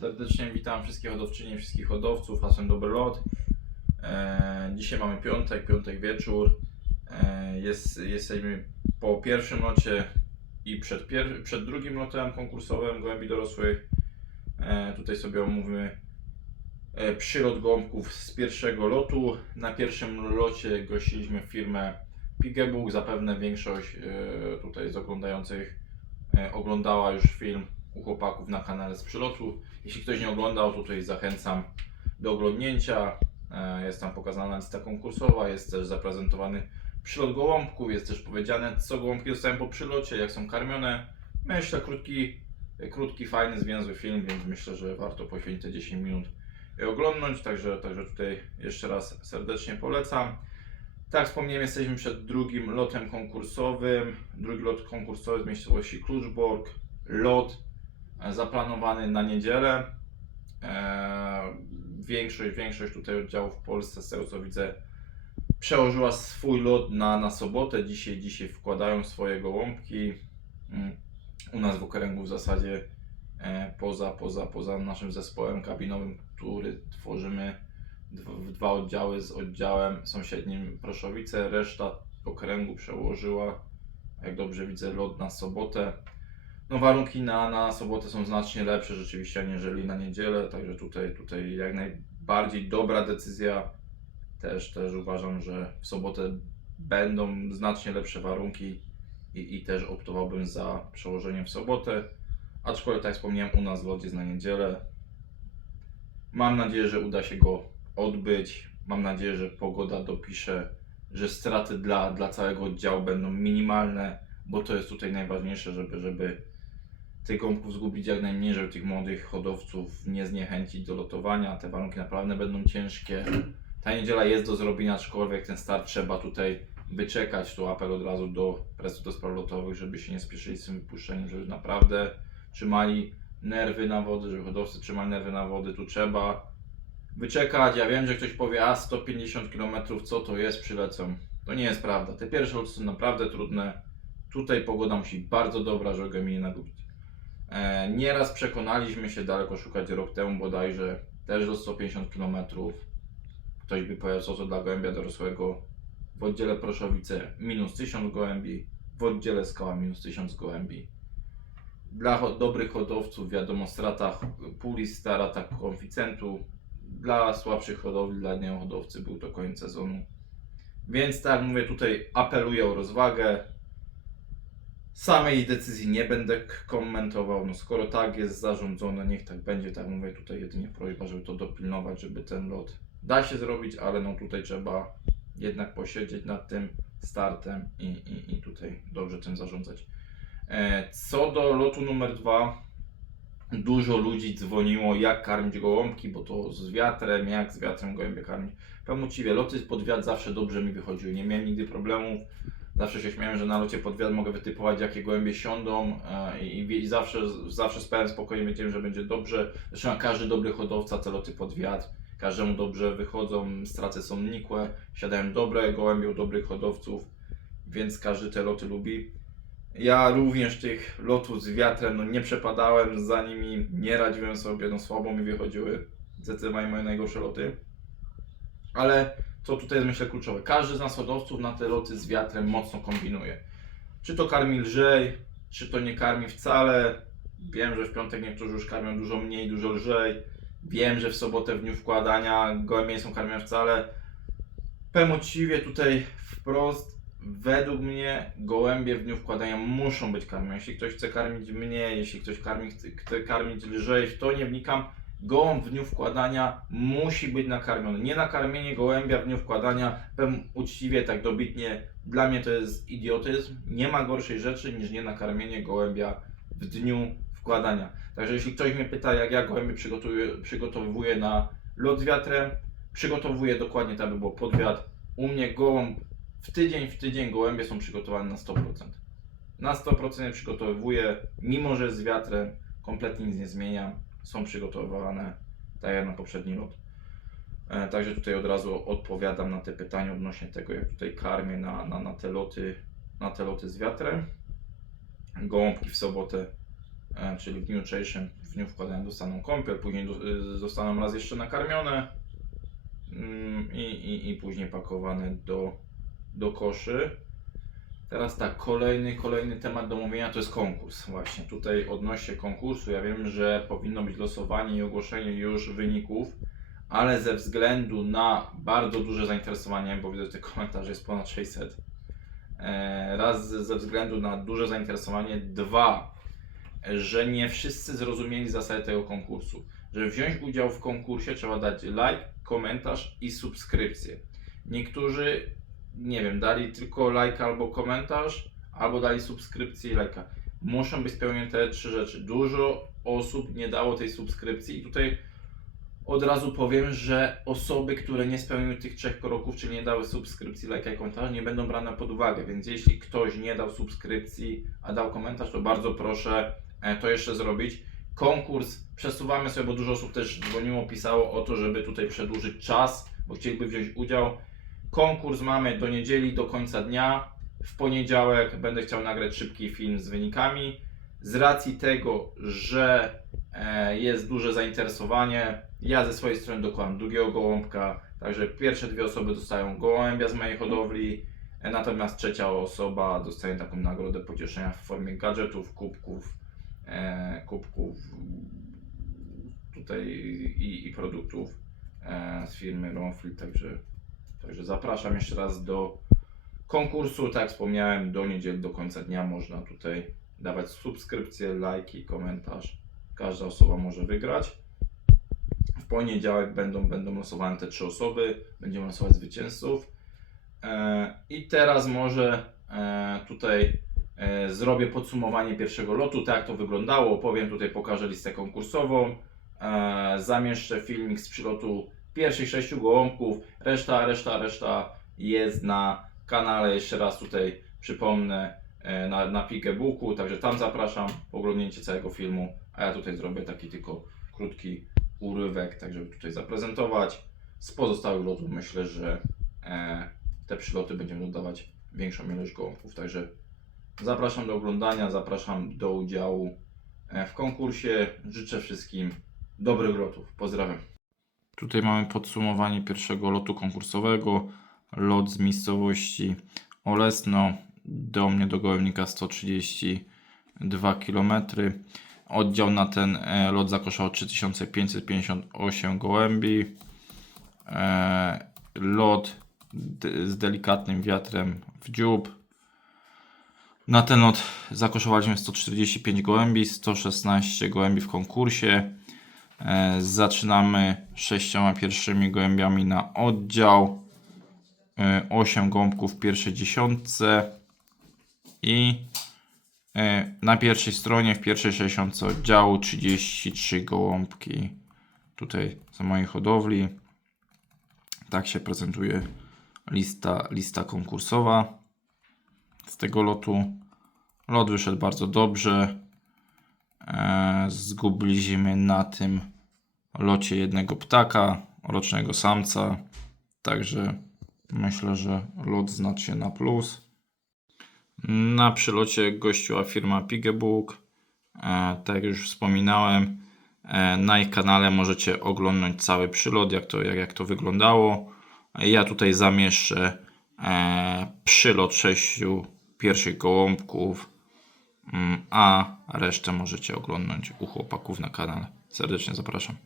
Serdecznie witam wszystkich hodowczynie, wszystkich hodowców, hasłem Dobry Lot. E, dzisiaj mamy piątek, piątek wieczór. E, jest, jesteśmy po pierwszym locie i przed, pier- przed drugim lotem konkursowym gołębi dorosłych. E, tutaj sobie omówimy e, przylot gołąbków z pierwszego lotu. Na pierwszym locie gościliśmy firmę Pigebook. Zapewne większość e, tutaj z oglądających e, oglądała już film u chłopaków na kanale z przylotu. Jeśli ktoś nie oglądał, tutaj zachęcam do oglądnięcia. E, Jest tam pokazana lista konkursowa, jest też zaprezentowany przylot gołąbków, jest też powiedziane, co gołąbki dostają po przylocie, jak są karmione. Myślę, krótki, krótki fajny, zwięzły film, więc myślę, że warto poświęcić te 10 minut i oglądnąć. Także, także tutaj jeszcze raz serdecznie polecam. Tak wspomniałem, jesteśmy przed drugim lotem konkursowym. Drugi lot konkursowy z miejscowości Kluczbork. Lot zaplanowany na niedzielę. Eee, Większość, większość tutaj oddziałów w Polsce, z tego co widzę, przełożyła swój lot na, na sobotę. Dzisiaj, dzisiaj wkładają swoje gołąbki. Mm, U nas w okręgu w zasadzie e, poza, poza, poza naszym zespołem kabinowym, który tworzymy dwa, dwa oddziały z oddziałem sąsiednim Proszowice, reszta okręgu przełożyła, jak dobrze widzę, lot na sobotę. No warunki na, na sobotę są znacznie lepsze rzeczywiście aniżeli na niedzielę, także tutaj, tutaj jak najbardziej dobra decyzja. Też, też uważam, że w sobotę będą znacznie lepsze warunki i, i też optowałbym za przełożeniem w sobotę. Aczkolwiek, tak jak wspomniałem, u nas lot jest na niedzielę. Mam nadzieję, że uda się go odbyć. Mam nadzieję, że pogoda dopisze, że straty dla, dla całego oddziału będą minimalne, bo to jest tutaj najważniejsze, żeby, żeby tych gąbków zgubić jak najmniej, żeby tych młodych hodowców nie zniechęcić do lotowania. Te warunki naprawdę będą ciężkie. Ta niedziela jest do zrobienia, aczkolwiek ten start trzeba tutaj wyczekać. Tu apel od razu do presu do spraw lotowych, żeby się nie spieszyli z tym wypuszczeniem, żeby naprawdę trzymali nerwy na wody, żeby hodowcy trzymali nerwy na wody. Tu trzeba wyczekać. Ja wiem, że ktoś powie, a 150 km, co to jest, przylecą. To nie jest prawda. Te pierwsze loty są naprawdę trudne. Tutaj pogoda musi być bardzo dobra, żeby go mnie nie nagubić. E, nieraz przekonaliśmy się daleko szukać rok temu bodajże, też do 150 km. Ktoś by powiedział, co dla gołębia dorosłego. W oddziale Proszowice minus 1000 gołębi, w oddziale Skała minus 1000 gołębi. Dla dobrych hodowców, wiadomo, strata puli, strata koeficjentu. Dla słabszych hodowli, dla niehodowcy był to koniec sezonu. Więc tak mówię, tutaj apeluję o rozwagę. Samej decyzji nie będę komentował. No skoro tak jest zarządzone, niech tak będzie. Tak mówię, tutaj jedynie prośba, żeby to dopilnować, żeby ten lot da się zrobić, ale no tutaj trzeba jednak posiedzieć nad tym startem i, i, i tutaj dobrze tym zarządzać. E, Co do lotu numer dwa, dużo ludzi dzwoniło, jak karmić gołąbki, bo to z wiatrem, jak z wiatrem gołębie karmić. Powiem uczciwie, loty pod wiatr zawsze dobrze mi wychodziły, nie miałem nigdy problemów. Zawsze się śmiałem, że na locie pod wiatr mogę wytypować, jakie gołębie siądą e, i, i zawsze, zawsze z pełen spokojnie wiedziałem, że będzie dobrze. Zresztą każdy dobry hodowca te loty pod wiatr, każdemu dobrze wychodzą, straty są nikłe, siadają dobre gołębie u dobrych hodowców, więc każdy te loty lubi. Ja również tych lotów z wiatrem no, nie przepadałem, za nimi nie radziłem sobie, no słabo mi wychodziły. Zdecydowanie moje najgorsze loty. Ale co tutaj jest myślę kluczowe, każdy z nas hodowców na te loty z wiatrem mocno kombinuje. Czy to karmi lżej, czy to nie karmi wcale. Wiem, że w piątek niektórzy już karmią dużo mniej, dużo lżej. Wiem, że w sobotę w dniu wkładania nie są karmione wcale. Powiem uczciwie tutaj wprost, według mnie gołębie w dniu wkładania muszą być karmione. Jeśli ktoś chce karmić mniej, jeśli ktoś karmi, chce, karmić lżej, to nie wnikam. Gołąb w dniu wkładania musi być nakarmiony. Nie nakarmienie gołębia w dniu wkładania, powiem uczciwie, tak dobitnie, dla mnie to jest idiotyzm. Nie ma gorszej rzeczy niż nie nakarmienie gołębia w dniu wkładania. Także jeśli ktoś mnie pyta, jak ja gołębie przygotowuję, na lot wiatrem, przygotowuję dokładnie tak, by było pod wiatr. U mnie gołąb w tydzień w tydzień gołębie są przygotowane na 100%. Na 100% je przygotowuję, mimo że z wiatrem kompletnie nic nie zmieniam, są przygotowane tak jak na poprzedni lot. E, Także tutaj od razu odpowiadam na te pytania odnośnie tego, jak tutaj karmię na, na, na, te, loty, na te loty z wiatrem. Gołąbki w sobotę e, czyli w dniu jutrzejszym, w dniu wkładania dostaną kąpiel, później y, zostaną raz jeszcze nakarmione mm, i, i, i później pakowane do, do koszy. Teraz tak, kolejny, kolejny temat do omówienia to jest konkurs. Właśnie tutaj odnośnie konkursu, ja wiem, że powinno być losowanie i ogłoszenie już wyników, ale ze względu na bardzo duże zainteresowanie, bo widzę, że tych komentarzy jest ponad 600, e, raz ze względu na duże zainteresowanie, dwa, że nie wszyscy zrozumieli zasady tego konkursu. Żeby wziąć udział w konkursie trzeba dać like, komentarz i subskrypcję. Niektórzy, nie wiem, dali tylko like albo komentarz, albo dali subskrypcję i lajka. Muszą być spełnione te trzy rzeczy. Dużo osób nie dało tej subskrypcji i tutaj od razu powiem, że osoby, które nie spełniły tych trzech kroków, czyli nie dały subskrypcji, lajka i komentarza, nie będą brane pod uwagę. Więc jeśli ktoś nie dał subskrypcji, a dał komentarz, to bardzo proszę e, to jeszcze zrobić. Konkurs przesuwamy sobie, bo dużo osób też dzwoniło, pisało o to, żeby tutaj przedłużyć czas, bo chcieliby wziąć udział. Konkurs mamy do niedzieli, do końca dnia. W poniedziałek będę chciał nagrać szybki film z wynikami. Z racji tego, że e, jest duże zainteresowanie, ja ze swojej strony dokładam drugiego gołąbka, także pierwsze dwie osoby dostają gołębia z mojej hodowli, e, natomiast trzecia osoba dostaje taką nagrodę pocieszenia w formie gadżetów, kubków, e, kubków tutaj i, i produktów z firmy Ronfield, także, także zapraszam jeszcze raz do konkursu, tak jak wspomniałem, do niedzieli, do końca dnia można tutaj dawać subskrypcje, lajki, komentarz. Każda osoba może wygrać. W poniedziałek będą, będą losowane te trzy osoby, będziemy losować zwycięzców. E, I teraz może e, tutaj e, zrobię podsumowanie pierwszego lotu, tak jak to wyglądało. Powiem tutaj, pokażę listę konkursową. Zamieszczę filmik z przylotu pierwszych sześciu gołąbków. Reszta, reszta, reszta jest na kanale. Jeszcze raz tutaj przypomnę e, na, na Pikebooku, także tam zapraszam oglądnięcie całego filmu, a ja tutaj zrobię taki tylko krótki urywek, tak żeby tutaj zaprezentować. Z pozostałych lotów myślę, że e, te przyloty będziemy oddawać większą ilość gołąbków, także zapraszam do oglądania, zapraszam do udziału e, w konkursie. Życzę wszystkim dobrych lotów. Pozdrawiam. Tutaj mamy podsumowanie pierwszego lotu konkursowego. Lot z miejscowości Olesno do mnie do Gołębnika 132 km. Oddział na ten e, lot zakoszał 3558 gołębi. E, lot z delikatnym wiatrem w dziób. Na ten lot zakoszowaliśmy 145 gołębi, 116 gołębi w konkursie. E, Zaczynamy sześcioma pierwszymi gołębiami na oddział. 8 gołąbków w pierwszej dziesiątce i e, na pierwszej stronie w pierwszej 60 oddziału 33 gołąbki tutaj z mojej hodowli. Tak się prezentuje lista, lista konkursowa z tego lotu. Lot wyszedł bardzo dobrze. E, Zgubiliśmy na tym locie jednego ptaka, rocznego samca. Także myślę, że lot znać się na plus. Na przylocie gościła firma Pigebook. E, tak jak już wspominałem, e, na ich kanale możecie oglądać cały przylot, jak to, jak, jak to wyglądało. Ja tutaj zamieszczę e, przylot sześciu pierwszych gołąbków, mm, a resztę możecie oglądać u chłopaków na kanale. Serdecznie zapraszam.